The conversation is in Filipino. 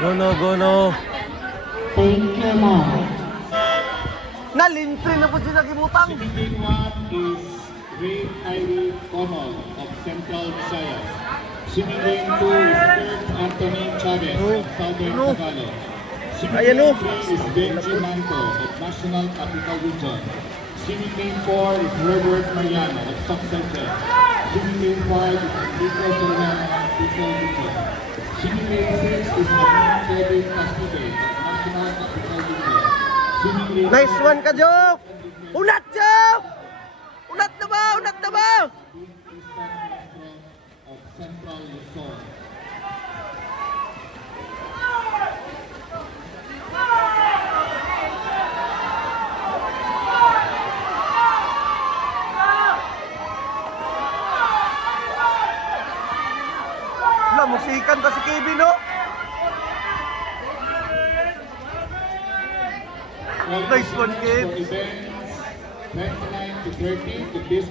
Go no. Thank you, ma'am. Nalintri na po siya kibutang. Swimming team 1 is Ray Ivy Conol of Central Visayas. Swimming team 2 is Kurt Anthony Chavez of Southern Tagalog. Swimming team 3 is Benji Manco of National Capital Region. Swimming team 4 is Robert Mariano of Soxalten. Swimming team 5 is Enrico Soriano of Bicol Region. Swimming team 6 is Kevin Castige of National Capital Region. Nice one ka, Joke! Unat, Joke! Unat na ba? Unat na ba? Of Central Luzon. Wala, musikan pa si Kevin, no? Nice one, Kev. 29 to 30 to this